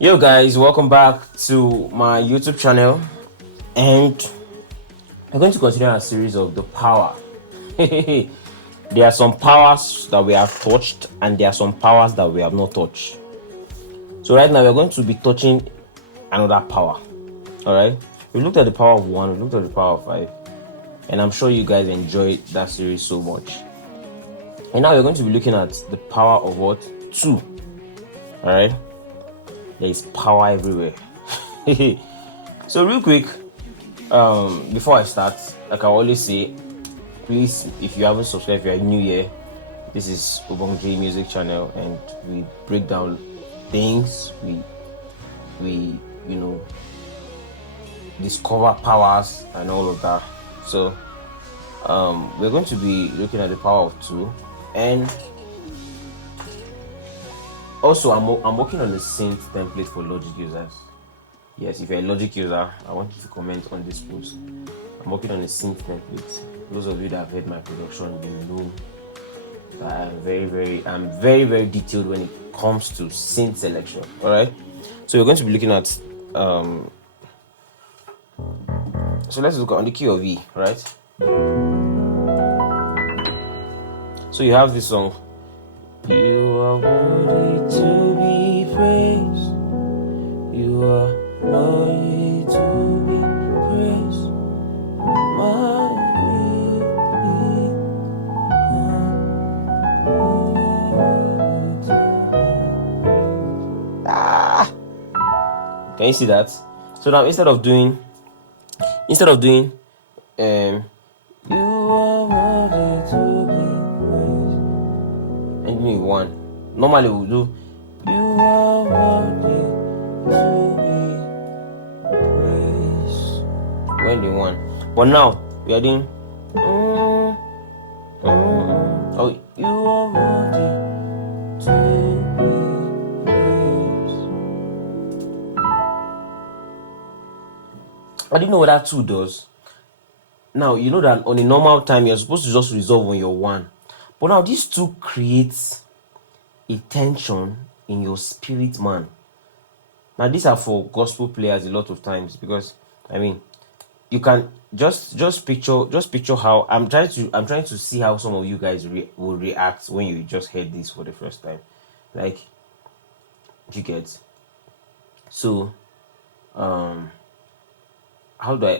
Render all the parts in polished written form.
Yo guys, welcome back to my YouTube channel, and we're going to continue our series of the power. There are some powers that we have touched and there are some powers that we have not touched. So right now we're going to be touching another power. Alright, we looked at the power of 1, we looked at the power of 5, and I'm sure you guys enjoyed that series so much. And now we're going to be looking at the power of what? 2. Alright, there is power everywhere. So real quick, before I start, like I always say, please, if you haven't subscribed, if you're new here, this is Ubong J Music Channel, and we break down things, we discover powers and all of that. So we're going to be looking at the power of 2, and also I'm working on a synth template for Logic users. Yes, if you're a Logic user, I want you to comment on this post. I'm working on a synth template. Those of you that have heard my production, you know that I'm very detailed when it comes to synth selection. All right, so we're going to be looking at so let's look on the key of E, right? So you have this song. You are worthy to be praised. You are worthy to be praised. Can you see that? So now instead of doing you are worthy to be praised, and doing 1, normally we'll do you are worthy to be praised when the 1, but now we are doing oh, you are worthy to be praised. I didn't know what that 2 does. Now you know that on a normal time you're supposed to just resolve on your 1, but now this 2 creates a tension in your spirit, man. Now these are for gospel players a lot of times, because I mean you can just picture how I'm trying to see how some of you guys will react when you just heard this for the first time. Like, you get. So how do I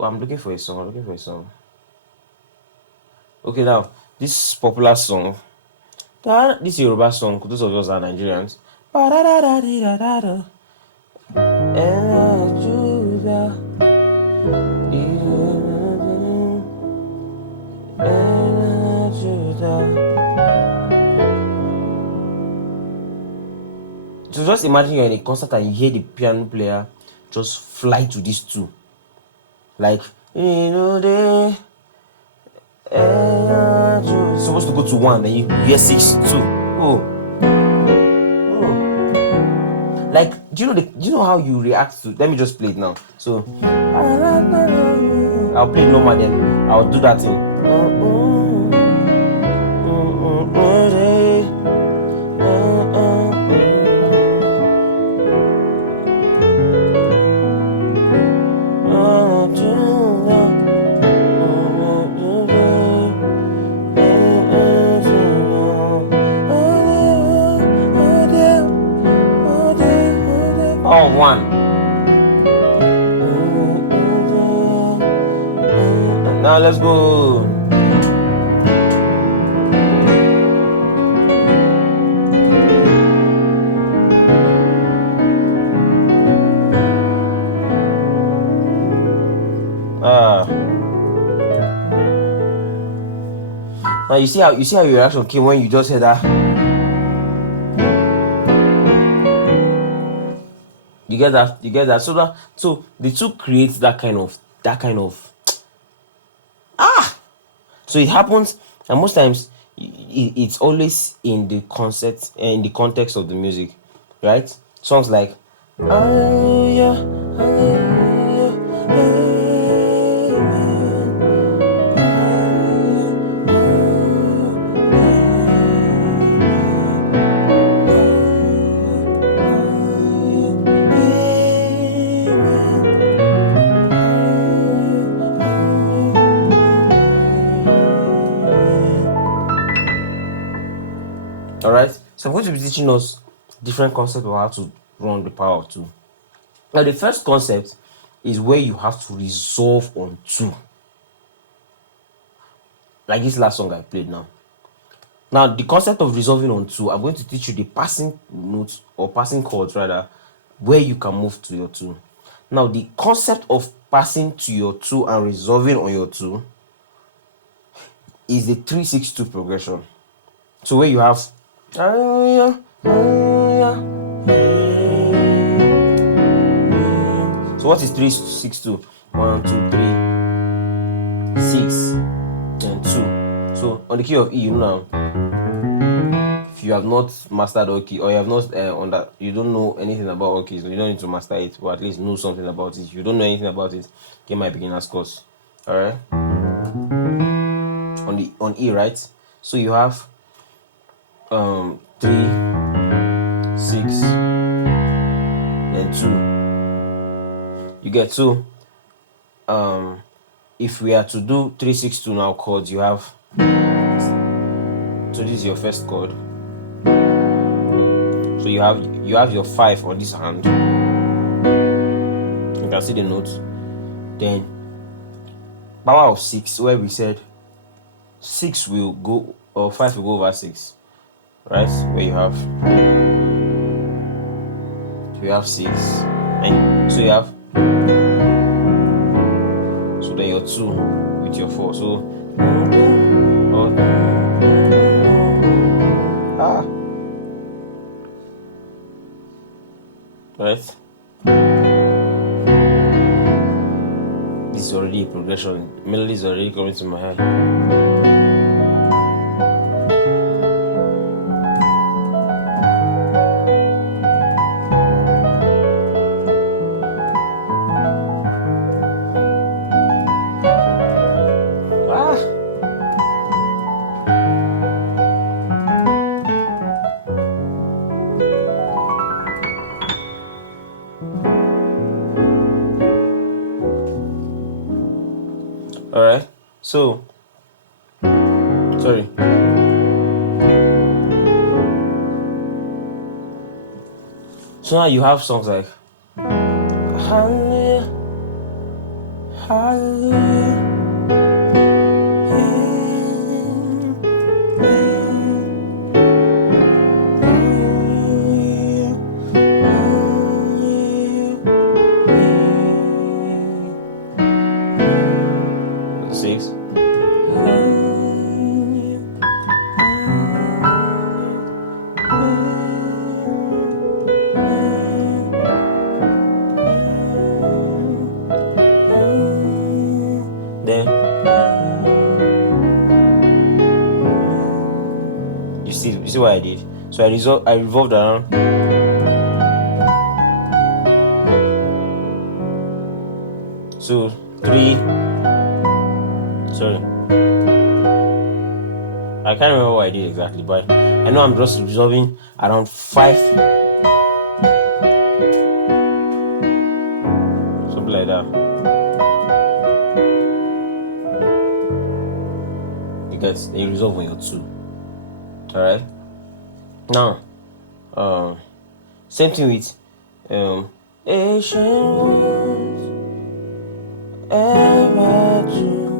I'm looking for a song. Okay, now this popular song, this Yoruba song, those of us are Nigerians. So just imagine you're in a concert and you hear the piano player just fly to these 2, like it's supposed to go to 1, then you hear 6, 2. Oh. Like, do you know how you react to? Let me just play it now. So I'll play it normal, then I'll do that thing. Oh, 1. Now let's go. Now you see how your reaction came when you just said that. You get that. So the 2 creates that kind of so it happens, and most times it's always in the context of the music, right? Songs like Hallelujah, Hallelujah, Amen. So I'm going to be teaching us different concepts of how to run the power of 2. Now the first concept is where you have to resolve on 2. Like this last song I played now. Now the concept of resolving on 2, I'm going to teach you the passing notes or passing chords rather, where you can move to your 2. Now the concept of passing to your 2 and resolving on your 2 is the 3-6-2 progression. So where you have so what is 3-6-2? 1, 2, 3, 6, and 2. So on the key of E, you know now, if you have not mastered all key, or you have not you don't know anything about all keys, you don't need to master it, but at least know something about it. If you don't know anything about it, get my beginner's course. All right. On E, right? So you have 3, 6, and 2. You get 2. If we are to do 3-6-2 now chords, you have, so this is your first chord. So you have your 5 on this hand. You can see the notes. Then power of 6, where we said 6 will go, or 5 will go over 6, right? Where you have 6, and so you have, so then your 2 with your 4. So right. This is already a progression. Melody is already coming to my head. All right. So, sorry. So now you have songs like Hallelujah, Hallelujah. Then you see what I did. So I revolved around. So 3. Sorry, I can't remember what I did exactly, but I know I'm just resolving around 5, something like that. Because they resolve on your 2. All right. Now, same thing with Asian ones ever do,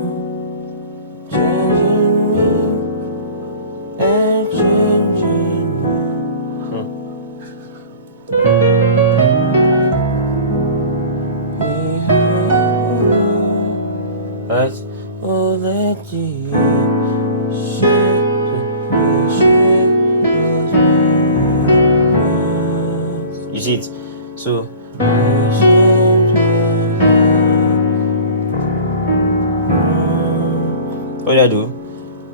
changing me and changing me. Right? Oh, let you. You see it? So what do I do?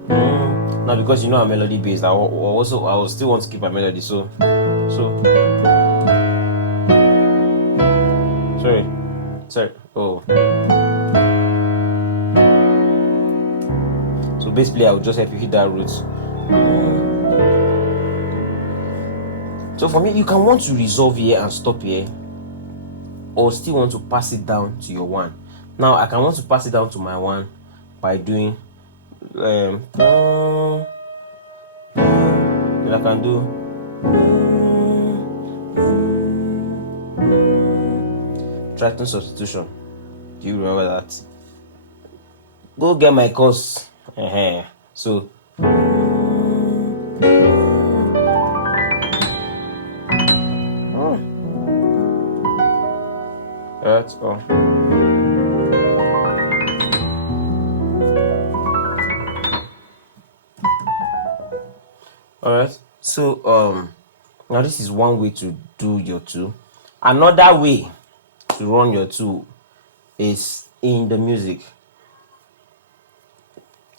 Now because you know I'm melody based, I will still want to keep my melody. So sorry. Oh. So basically I will just help you hit that root. So for me, you can want to resolve here and stop here, or still want to pass it down to your 1. Now I can want to pass it down to my 1 by doing then I can do Triton substitution. Do you remember that? Go get my course. So let's go. Alright. So now this is one way to do your two. Another way to run your two is in the music.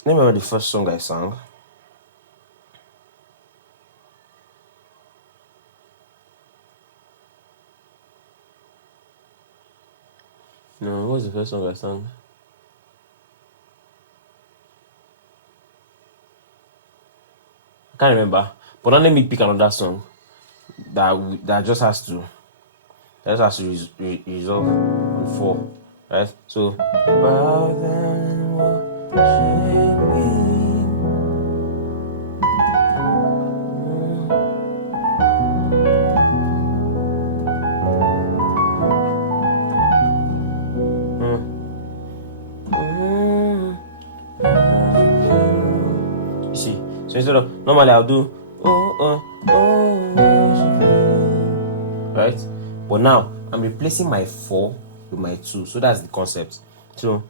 Let me remember the first song I sang. No, what was the first song I sang? I can't remember. But now let me pick another song that just has to resolve on 4, right? So bow down and worship Him. You see, so instead of normally I'll do right, but now I'm replacing my 4 with my 2, so that's the concept. So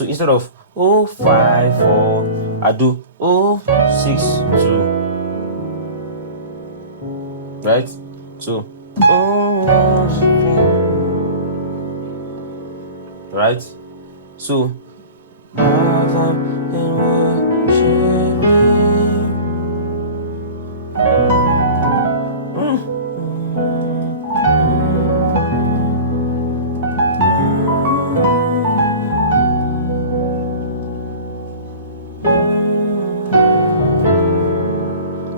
instead of 5 4, I do 6 2, right? So right, so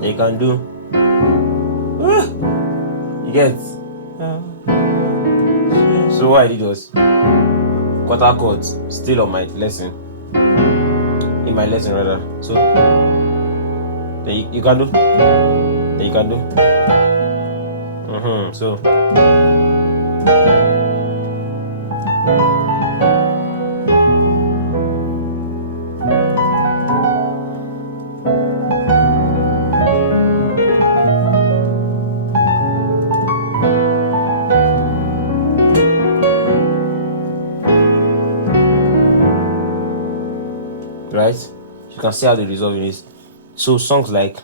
you can do you get. So what I did was quarter chords still on my lesson, in my lesson rather. So then you can do, so right, you can see how the resolving is. So songs like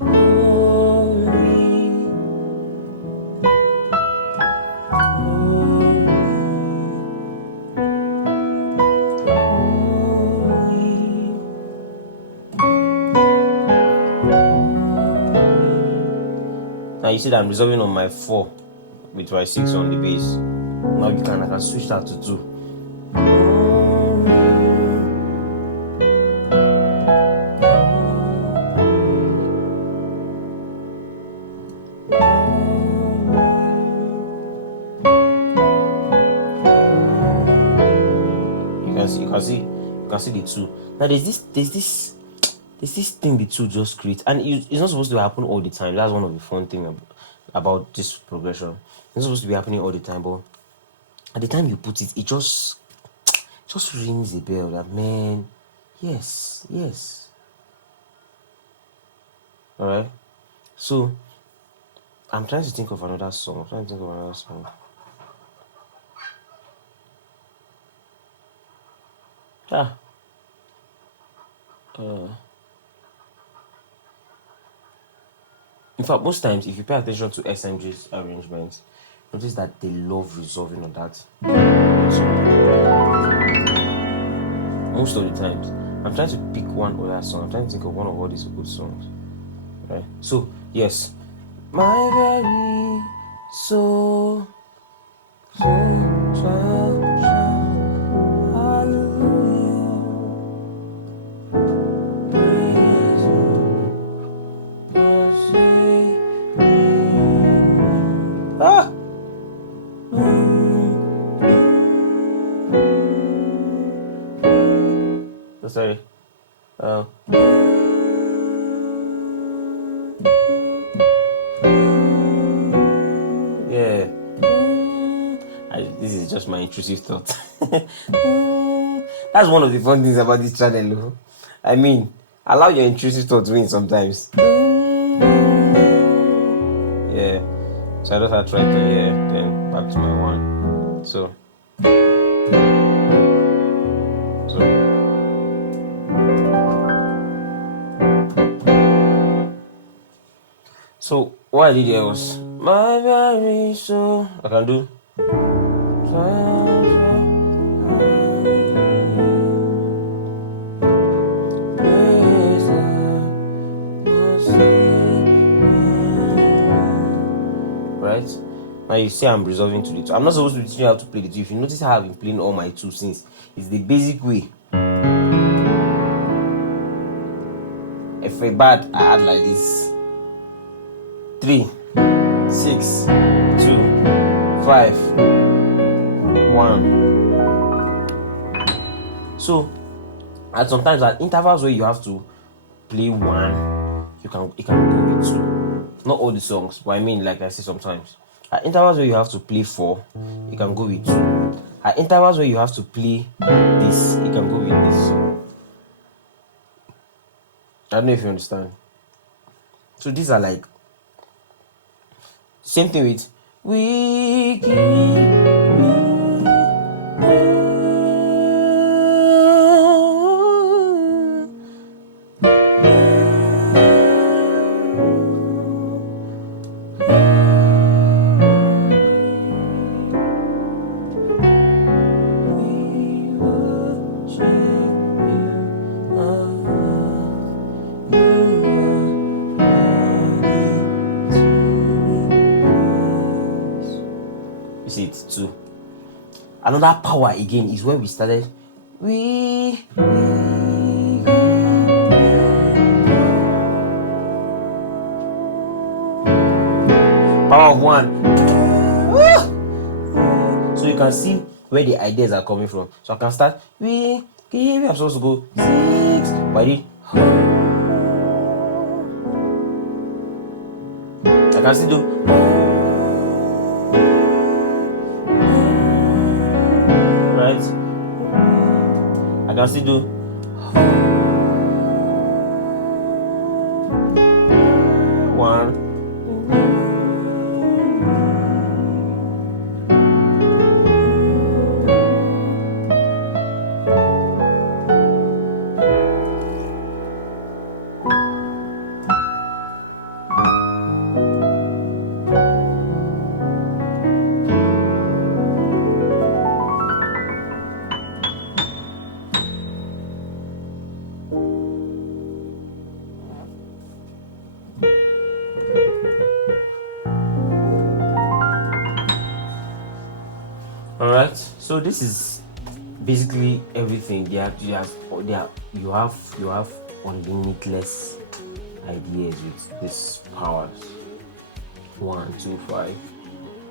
now you see that I'm resolving on my 4 with my 6 on the bass. Now I can switch that to 2. You can see the 2. Now there's this thing the 2 just creates, and it's not supposed to happen all the time. That's one of the fun things about this progression. It's not supposed to be happening all the time, but at the time you put it, it just rings a bell that, man, yes. All right. So I'm trying to think of another song. In fact, most times, if you pay attention to SMG's arrangements, notice that they love resolving on that. So, most of the times, I'm trying to pick one other song. I'm trying to think of one of all these good songs. Right? So, yes. My very soul, sorry. Yeah. This is just my intrusive thought. That's one of the fun things about this channel. I mean, allow your intrusive thought to win sometimes. Yeah. So I just had to try to here, then back to my one. So what I did here was my very so I can do. Right now you see I'm resolving to the two. I'm not supposed to be teaching you how to play the two. If you notice how I've been playing all my two since, it's the basic way. If a bad I add like this: 3, 6, 2, 5, 1. So at sometimes at intervals where you have to play 1, you can go with 2. Not all the songs, but I mean, like I say, sometimes at intervals where you have to play 4, you can go with 2. At intervals where you have to play this, you can go with this. I don't know if you understand. So these are like same thing with we give. You see, it's 2. Another power again is where we started. Power of 1. So you can see where the ideas are coming from. So I can start I'm supposed to go 6, but I can still do. Right? I can still do. One. Alright, so this is basically everything. You have unlimitless ideas with these powers. 1, 2, 5.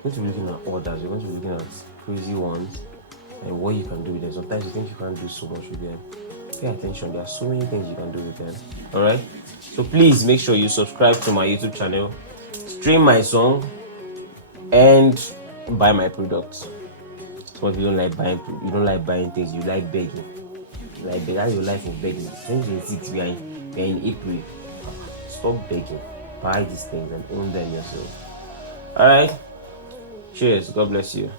We're going to be looking at orders. We're going to be looking at crazy ones and what you can do with them. Sometimes you think you can't do so much with them. Pay attention. There are so many things you can do with them. Alright, so please make sure you subscribe to my YouTube channel, stream my song, and buy my products. Some of you don't like buying things, you like begging. That's your life of begging. 2026, we are in April. Stop begging. Buy these things and own them yourself. Alright. Cheers. God bless you.